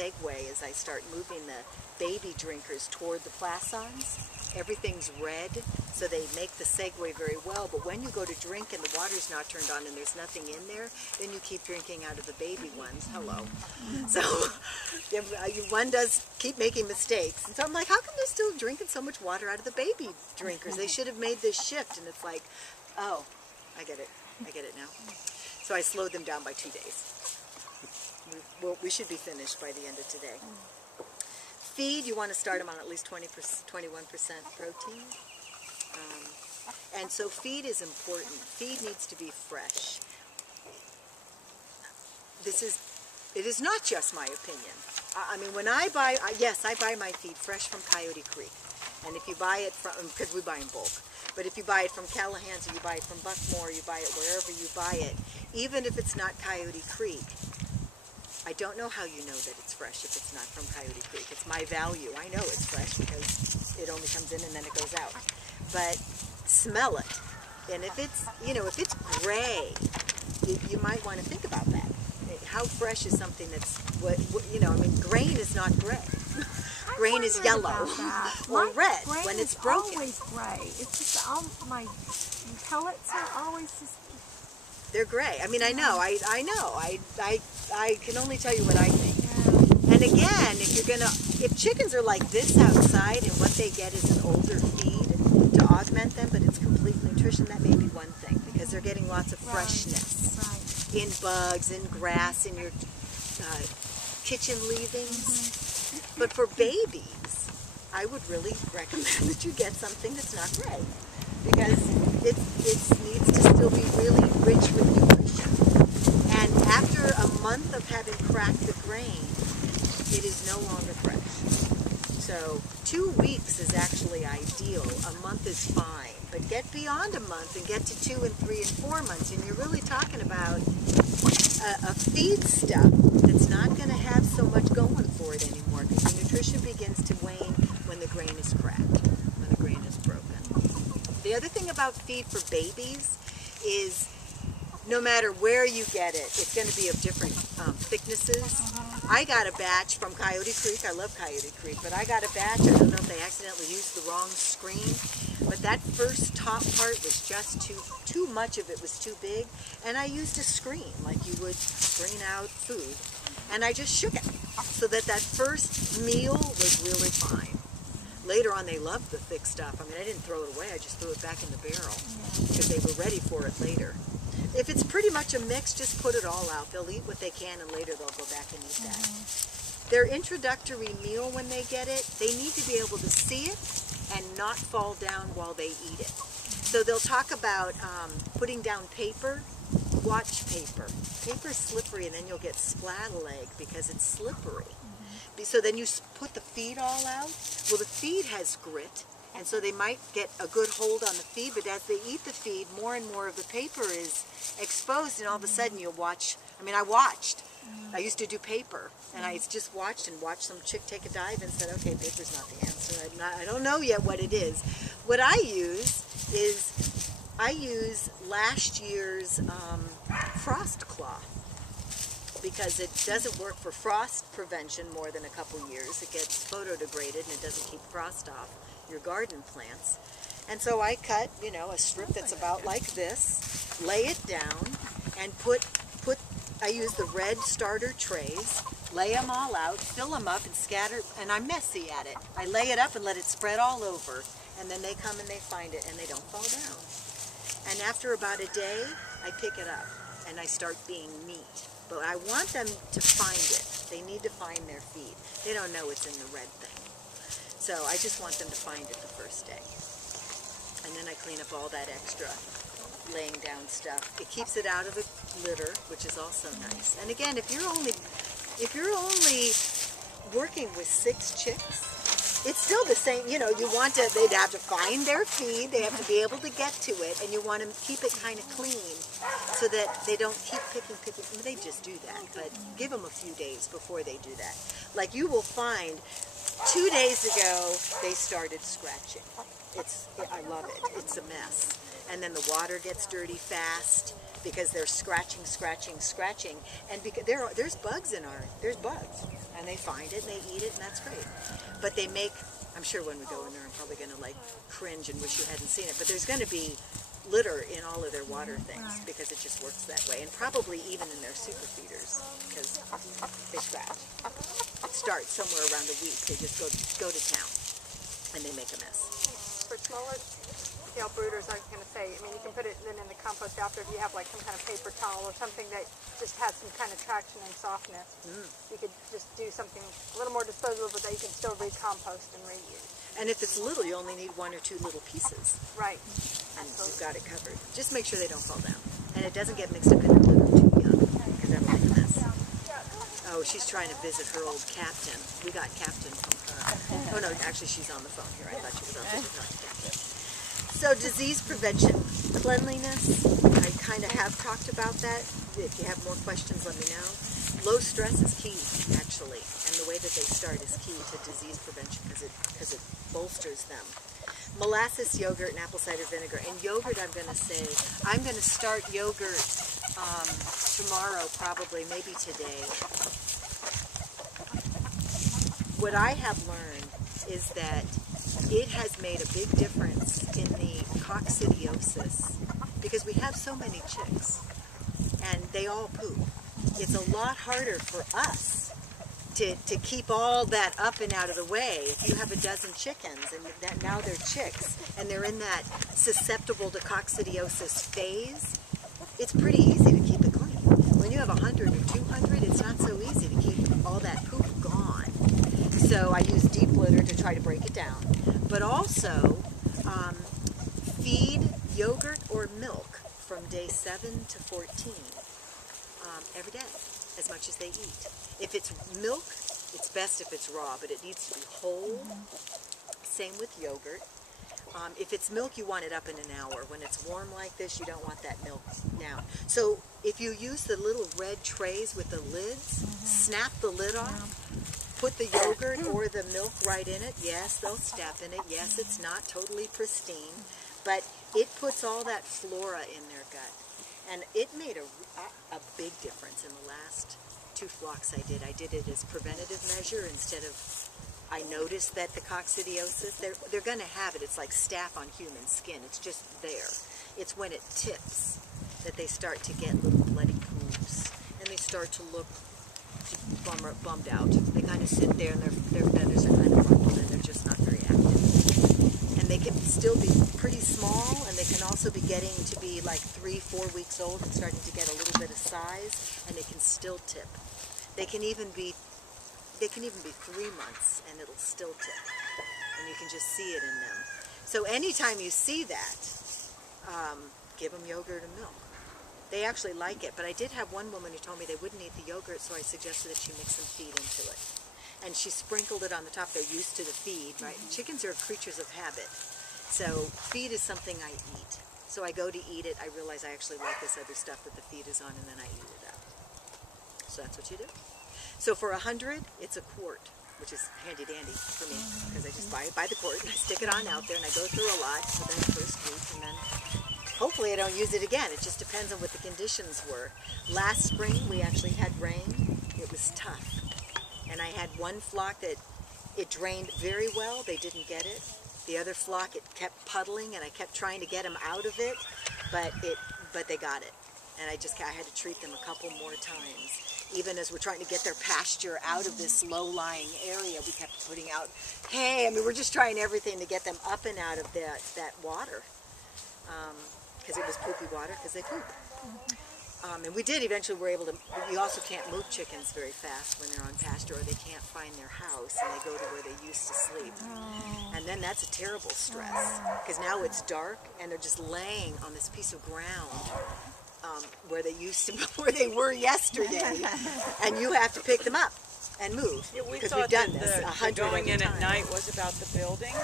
segue as I start moving the baby drinkers toward the Plaisance. Everything's red, so they make the segue very well. But when you go to drink and the water's not turned on and there's nothing in there, then you keep drinking out of the baby ones. Hello. So one does keep making mistakes. And so I'm like, how come they're still drinking so much water out of the baby drinkers? They should have made this shift. And it's like, oh, I get it. I get it now. So I slowed them down by 2 days. We should be finished by the end of today. Feed, you want to start them on at least 21% protein. And so feed is important. Feed needs to be fresh. It is not just my opinion. I mean, when I buy, yes, I buy my feed fresh from Coyote Creek. And if you buy it from, because we buy in bulk, but if you buy it from Callahan's or you buy it from Buckmore, you buy it wherever you buy it, even if it's not Coyote Creek, I don't know how you know that it's fresh if it's not from Coyote Creek. It's my value. I know it's fresh because it only comes in and then it goes out. But smell it. And if it's, you know, if it's gray, you might want to think about that. How fresh is something that's, you know, I mean, grain is not gray. Grain is yellow or red when it's broken. Always gray. It's just all my pellets are always just. They're gray. I mean, I know. I can only tell you what I think. Yeah. And again, if chickens are like this outside and what they get is an older feed to augment them, but it's complete nutrition, that may be one thing because they're getting lots of freshness in bugs, in grass, in your kitchen leavings. But for babies, I would really recommend that you get something that's not gray because it needs to still be really rich with nutrition. And after a month of having cracked the grain, it is no longer fresh. So 2 weeks is actually ideal. A month is fine. But get beyond a month and get to 2 and 3 and 4 months, and you're really talking about a feed stuff that's not going to have so much going for it anymore because the nutrition begins to wane when the grain is cracked, when the grain is broken. The other thing about feed for babies is no matter where you get it, it's going to be of different thicknesses. I got a batch from Coyote Creek. I love Coyote Creek, but I got a batch. I don't know if they accidentally used the wrong screen, but that first top part was just too much of it was too big, and I used a screen like you would screen out food, and I just shook it so that first meal was really fine. Later on, they loved the thick stuff. I mean, I didn't throw it away. I just threw it back in the barrel because they were ready for it later. If it's pretty much a mix, just put it all out. They'll eat what they can, and later they'll go back and eat that. Their introductory meal, when they get it, they need to be able to see it and not fall down while they eat it. So they'll talk about putting down paper. Watch paper. Paper's slippery, and then you'll get splatter leg because it's slippery. So then you put the feed all out. Well, the feed has grit, and so they might get a good hold on the feed, but as they eat the feed, more and more of the paper is exposed, and all of a sudden you'll watch. I mean, I watched. I used to do paper, and I just watched some chick take a dive and said, okay, paper's not the answer. I don't know yet what it is. What I use is last year's frost cloth because it doesn't work for frost prevention more than a couple years. It gets photodegraded and it doesn't keep frost off your garden plants. And so I cut, you know, a strip that's about like this, lay it down, and I use the red starter trays, lay them all out, fill them up, and scatter, and I'm messy at it. I lay it up and let it spread all over, and then they come and they find it, and they don't fall down. And after about a day, I pick it up, and I start being neat. But I want them to find it. They need to find their feed. They don't know it's in the red thing. So I just want them to find it the first day. And then I clean up all that extra laying down stuff. It keeps it out of the litter, which is also nice. And again, if you're only working with 6 chicks, it's still the same, you know, they'd have to find their feed, they have to be able to get to it, and you want to keep it kind of clean so that they don't keep picking. They just do that, but give them a few days before they do that. Like you will find 2 days ago, they started scratching. I love it. It's a mess. And then the water gets dirty fast because they're scratching. And because there's bugs. and they find it and they eat it, and that's great. But they make, I'm sure when we go in there, I'm probably going to like cringe and wish you hadn't seen it, but there's going to be litter in all of their water things because it just works that way, and probably even in their super feeders because they scratch. It starts somewhere around a week. They just go to town and they make a mess. For smaller brooders, I was going to say, I mean, you can put it then in the compost after if you have like some kind of paper towel or something that just has some kind of traction and softness. You could just do something a little more disposable, but that you can still recompost and reuse. And if it's little, you only need 1 or 2 little pieces. Right. And you've got it covered. Just make sure they don't fall down. And it doesn't get mixed up in the litter too young, because that'll make a mess. Oh, she's trying to visit her old captain. We got captain from her. Oh no, actually she's on the phone here. I thought she was on the phone. Captain. So disease prevention, cleanliness, I kind of have talked about that. If you have more questions, let me know. Low stress is key, actually, and the way that they start is key to disease prevention because it bolsters them. Molasses, yogurt, and apple cider vinegar. And yogurt, I'm going to say, I'm going to start yogurt tomorrow, probably, maybe today. What I have learned is that it has made a big difference in the coccidiosis because we have so many chicks and they all poop. It's a lot harder for us to keep all that up and out of the way. If you have a dozen chickens and that now they're chicks and they're in that susceptible to coccidiosis phase, it's pretty easy to keep it clean. When you have 100 or 200, it's not so easy to keep all that poop gone. So I use deep litter to try to break it down. But also feed yogurt or milk from day 7 to 14 every day, as much as they eat. If it's milk, it's best if it's raw, but it needs to be whole. Same with yogurt. If it's milk, you want it up in an hour. When it's warm like this, you don't want that milk now. So if you use the little red trays with the lids, snap the lid off, put the yogurt or the milk right in it. Yes, they'll step in it. Yes, it's not totally pristine, but it puts all that flora in their gut. And it made a big difference in the last 2 flocks I did. I did it as preventative measure instead of, I noticed that the coccidiosis, they're going to have it. It's like staph on human skin. It's just there. It's when it tips that they start to get little bloody poops. And they start to look bummed out. They kind of sit there and their feathers are kind of rumpled and they're just not very active. And they can still be pretty small, and they can also be getting to be like 3-4 weeks old and starting to get a little bit of size, and they can still tip. They can even be 3 months and it'll still tip, and you can just see it in them. So anytime you see that, give them yogurt and milk. They actually like it, but I did have one woman who told me they wouldn't eat the yogurt, so I suggested that she mix some feed into it. And she sprinkled it on the top. They're used to the feed, right? Chickens are creatures of habit. So feed is something I eat. So I go to eat it, I realize I actually like this other stuff that the feed is on, and then I eat it up. So that's what you do. So for 100, it's a quart, which is handy dandy for me, because I just buy it by the quart, and I stick it on out there, and I go through a lot for that first week, and then hopefully I don't use it again. It just depends on what the conditions were. Last spring, we actually had rain. It was tough. And I had one flock that it drained very well. They didn't get it. The other flock, it kept puddling, and I kept trying to get them out of it, but they got it. And I had to treat them a couple more times. Even as we're trying to get their pasture out of this low-lying area, we kept putting out hay. I mean, we're just trying everything to get them up and out of that water. Because it was poopy water, because they poop. And we did eventually, you also can't move chickens very fast when they're on pasture, or they can't find their house and they go to where they used to sleep. And then that's a terrible stress, because now it's dark and they're just laying on this piece of ground where they were yesterday, and you have to pick them up and move, Yeah, we because thought we've done that this the 100 going in times. at night was about the building.